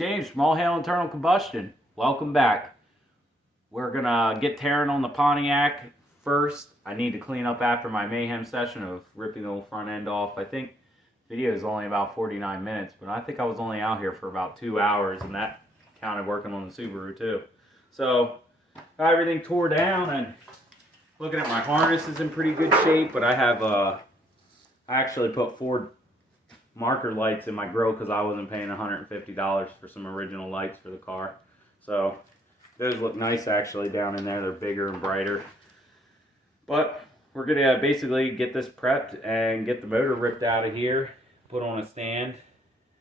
James from All Hail Internal Combustion. Welcome back. We're gonna get tearing on the Pontiac first. I need to clean up after my mayhem session of ripping the whole front end off. I think the video is only about 49 minutes, but I think I was only out here for about 2 hours, and that counted working on the Subaru too. So got everything tore down, and looking at my harness is in pretty good shape, but I have I actually put 4 marker lights in my grill because I wasn't paying $150 for some original lights for the car. So those look nice actually down in there. They're bigger and brighter. But we're gonna basically get this prepped and get the motor ripped out of here, put on a stand,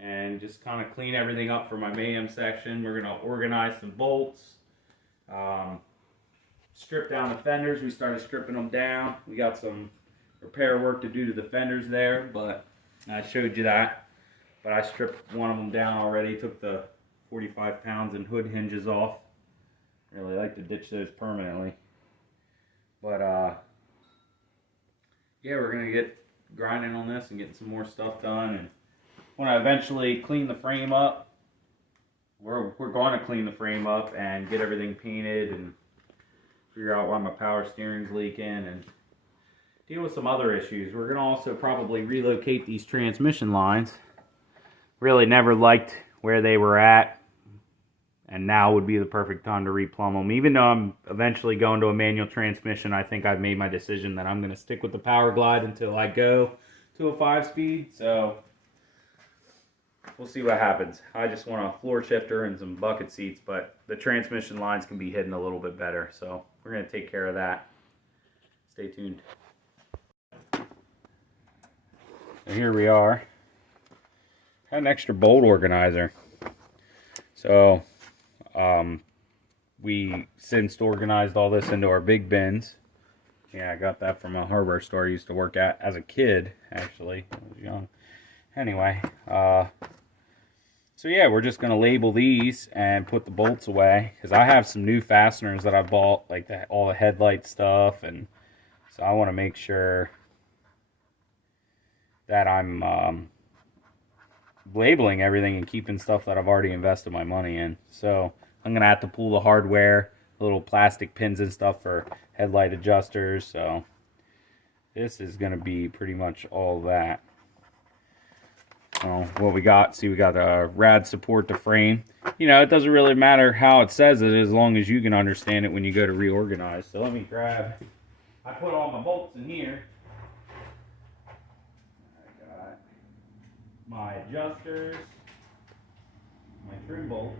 and just kind of clean everything up for my mayhem section. We're gonna organize some bolts, strip down the fenders. We started stripping them down. We got some repair work to do to the fenders there, but I showed you that. But I stripped one of them down already, took the 45 pounds and hood hinges off. Really like to ditch those permanently. But yeah, we're gonna get grinding on this and getting some more stuff done. And when I eventually clean the frame up, we're going to clean the frame up and get everything painted and figure out why my power steering's leaking and deal with some other issues. We're going to also probably relocate these transmission lines. Really never liked where they were at, and now would be the perfect time to replumb them. Even though I'm eventually going to a manual transmission, I think I've made my decision that I'm going to stick with the Power Glide until I go to a 5-speed. So we'll see what happens. I just want a floor shifter and some bucket seats, but the transmission lines can be hidden a little bit better. So we're going to take care of that. Stay tuned. So here we are. Had an extra bolt organizer. So we since organized all this into our big bins. Yeah, I got that from a hardware store I used to work at as a kid, actually. I was young. Anyway, so yeah, we're just going to label these and put the bolts away, because I have some new fasteners that I bought, like all the headlight stuff, and so I want to make sure that I'm labeling everything and keeping stuff that I've already invested my money in. So I'm gonna have to pull the hardware, little plastic pins and stuff for headlight adjusters. So this is gonna be pretty much all that. So what we got, see, we got a rad support to frame. You know, it doesn't really matter how it says it as long as you can understand it when you go to reorganize. So let me grab, I put all my bolts in here. My adjusters, my trim bolts,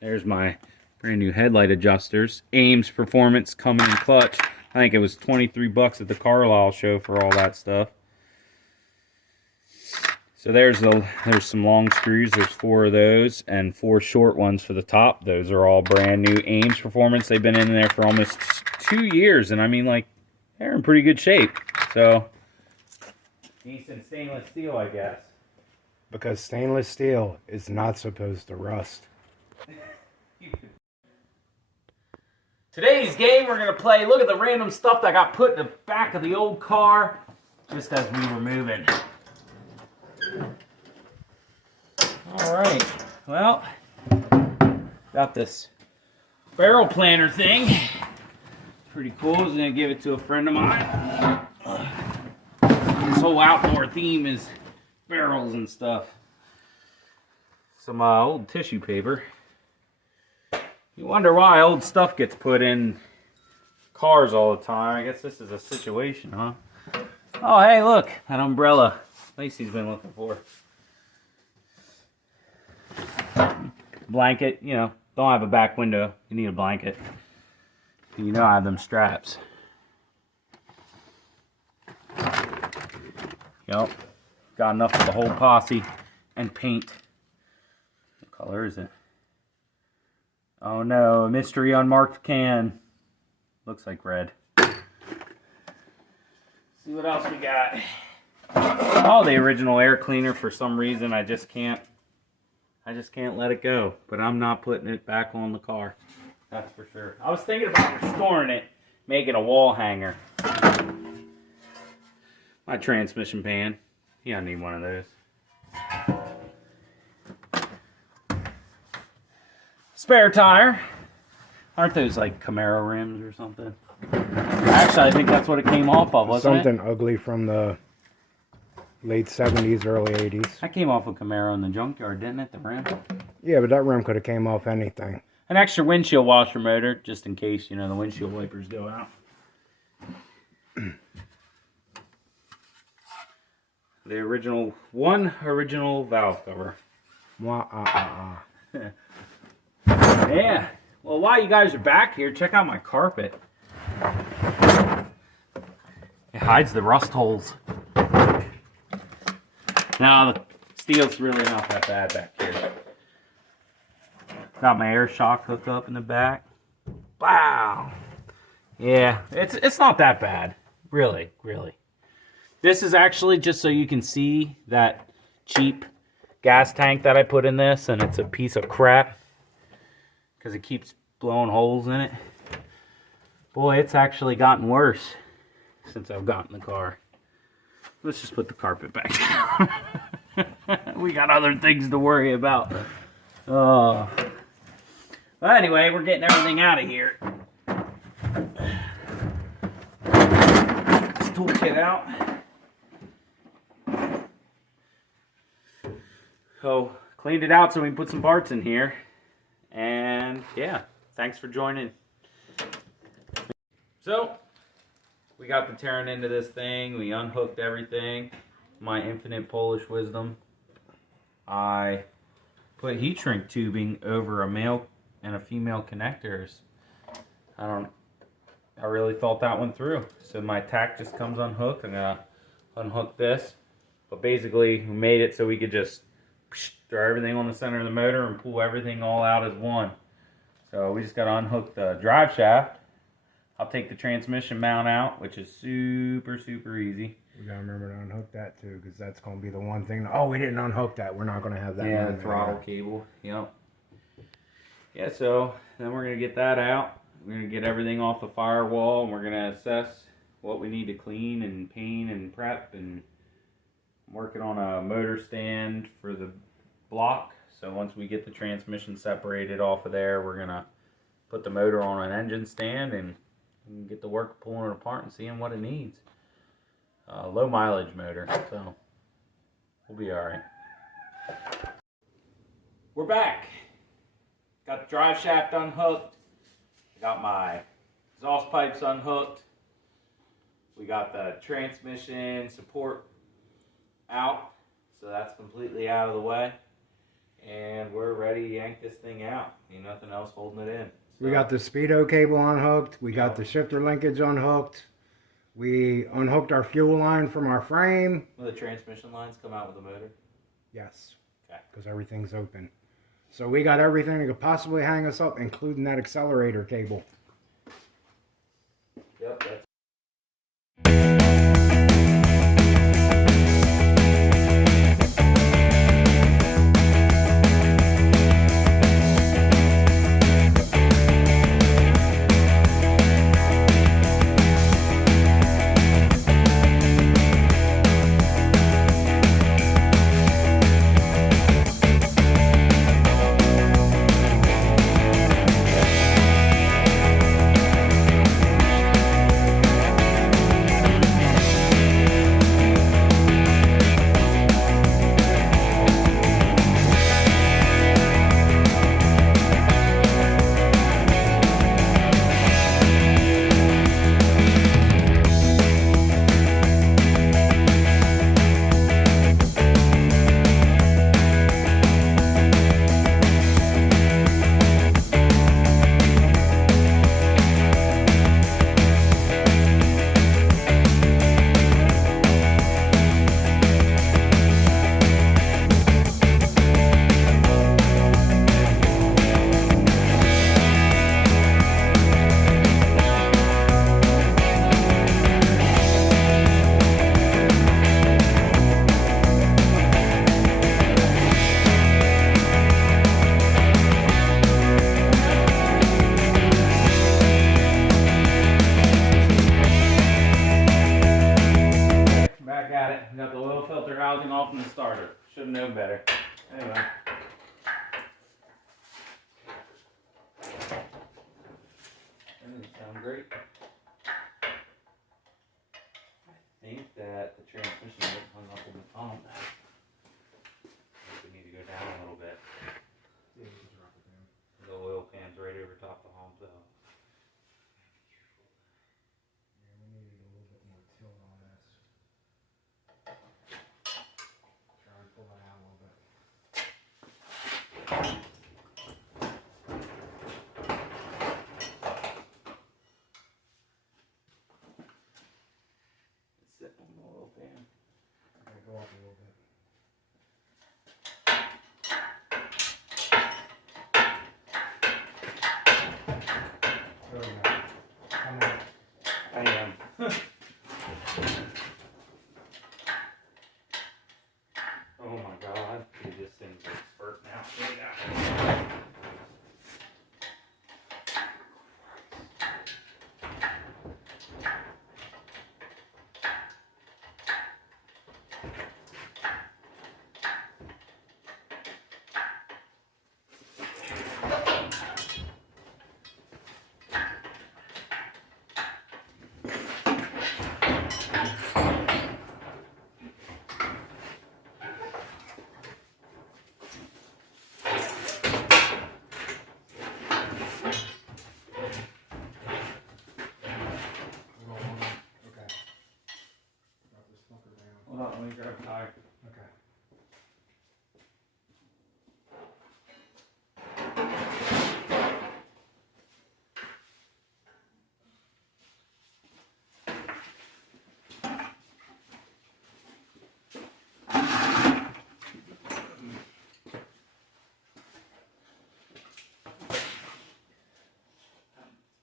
there's my brand new headlight adjusters. Ames Performance coming in clutch. I think it was 23 bucks at the Carlisle show for all that stuff. So there's some long screws. There's 4 of those and 4 short ones for the top. Those are all brand new Ames Performance. They've been in there for almost 2 years, and I mean, like, they're in pretty good shape. So decent stainless steel, I guess. Because stainless steel is not supposed to rust. Today's game, we're going to play, look at the random stuff that got put in the back of the old car just as we were moving. Alright, well, got this barrel planter thing. Pretty cool. I was going to give it to a friend of mine. This whole outdoor theme is barrels and stuff. Some old tissue paper. You wonder why old stuff gets put in cars all the time. I guess this is a situation, huh? Oh, hey, look. That umbrella Lacey's been looking for. Blanket, you know, don't have a back window. You need a blanket. You know I have them straps. Yep. Got enough for the whole posse and paint. What color is it? Oh no, a mystery unmarked can. Looks like red. See what else we got. Oh, the original air cleaner. For some reason I just can't let it go. But I'm not putting it back on the car. That's for sure. I was thinking about restoring it, making a wall hanger. My transmission pan. Yeah, I need one of those. Spare tire. Aren't those like Camaro rims or something? Actually, I think that's what it came off of, wasn't it? Something ugly from the late 70s, early 80s. That came off a Camaro in the junkyard, didn't it? The rim. Yeah, but that rim could have came off anything. An extra windshield washer motor, just in case, you know, the windshield wipers go out. The original valve cover. Yeah. Well, while you guys are back here, check out my carpet. It hides the rust holes. Now, the steel's really not that bad back here. Got my air shock hooked up in the back. Wow. Yeah, it's not that bad. Really. This is actually just so you can see that cheap gas tank that I put in this, and it's a piece of crap because it keeps blowing holes in it. Boy, it's actually gotten worse since I've gotten the car. Let's just put the carpet back down. We got other things to worry about. Well, anyway, we're getting everything out of here. This toolkit out. So, cleaned it out so we can put some parts in here. And, yeah, thanks for joining. So, we got the tearing into this thing. We unhooked everything. My infinite Polish wisdom. I put heat shrink tubing over a male and a female connectors. I really thought that one through. So my tack just comes unhooked. I'm gonna unhook this. But basically, we made it so we could just throw everything on the center of the motor and pull everything all out as one. So we just gotta unhook the drive shaft. I'll take the transmission mount out, which is super easy. We gotta remember to unhook that too, because that's gonna be the one thing. Oh, we didn't unhook that. We're not gonna have that. Yeah, the throttle cable. Yep. Yeah, so then we're gonna get that out. We're gonna get everything off the firewall, and we're gonna assess what we need to clean and paint and prep. And I'm working on a motor stand for the block. So once we get the transmission separated off of there, we're gonna put the motor on an engine stand and get to work pulling it apart and seeing what it needs. Low mileage motor, so we'll be alright. We're back. Got the drive shaft unhooked. Got my exhaust pipes unhooked. We got the transmission support out, so that's completely out of the way. And we're ready to yank this thing out. Ain't nothing else holding it in. We got the speedo cable unhooked. We got the shifter linkage unhooked. We unhooked our fuel line from our frame. Will the transmission lines come out with the motor? Yes. Okay. Because everything's open. So we got everything that could possibly hang us up, including that accelerator cable. Yep, that's it. We got the oil filter housing off in the starter. Should have known better. Anyway. Doesn't sound great. I think that the transmission is hung up in the pump. I think we need to go down a little bit. Yeah, you can drop it down. The oil pan's right over top the hump though. Yeah, we needed a little bit more tilt on this. Try and pull it out a little bit. It's sitting on the oil pan. Okay, go up a little bit. There we go. Come on. I am. Oh my god. Dude, this thing's like spurting out. Yeah. Okay. Drop this fucker down. Hold on, let me grab a tire. Okay.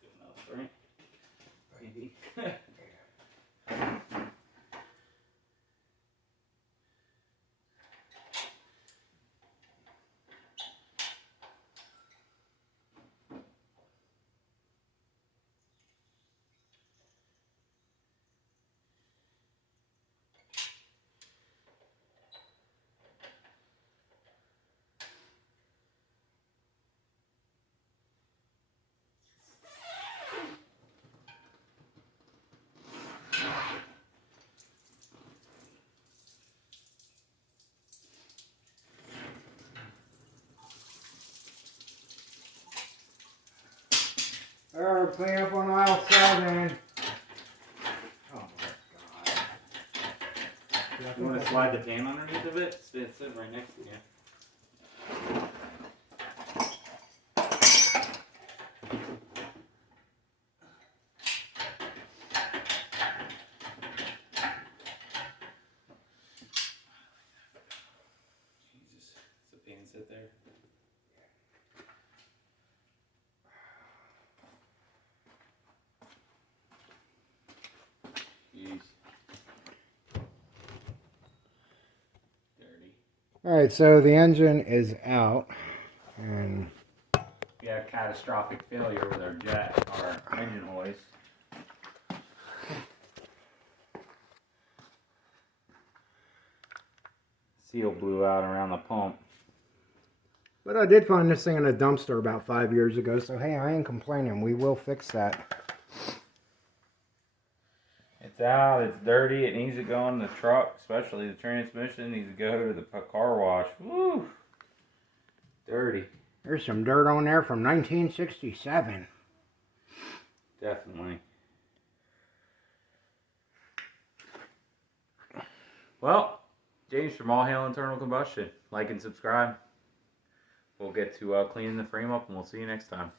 Good enough, right? Maybe. Alright, clean up on aisle 7. Oh my god. Yeah, You want to slide the pan underneath of it? It's sitting right next to you. Jesus, does the pan sit there? Jeez. Dirty. Alright, so the engine is out. And We had a catastrophic failure with our jet, our engine hoist. Seal blew out around the pump. but I did find this thing in a dumpster about 5 years ago, so hey, I ain't complaining. We will fix that. It's out, it's dirty, it needs to go in the truck, especially the transmission needs to go to the car wash. Woo! Dirty. There's some dirt on there from 1967. Definitely. Well, James from All Hail Internal Combustion. Like and subscribe. We'll get to cleaning the frame up and we'll see you next time.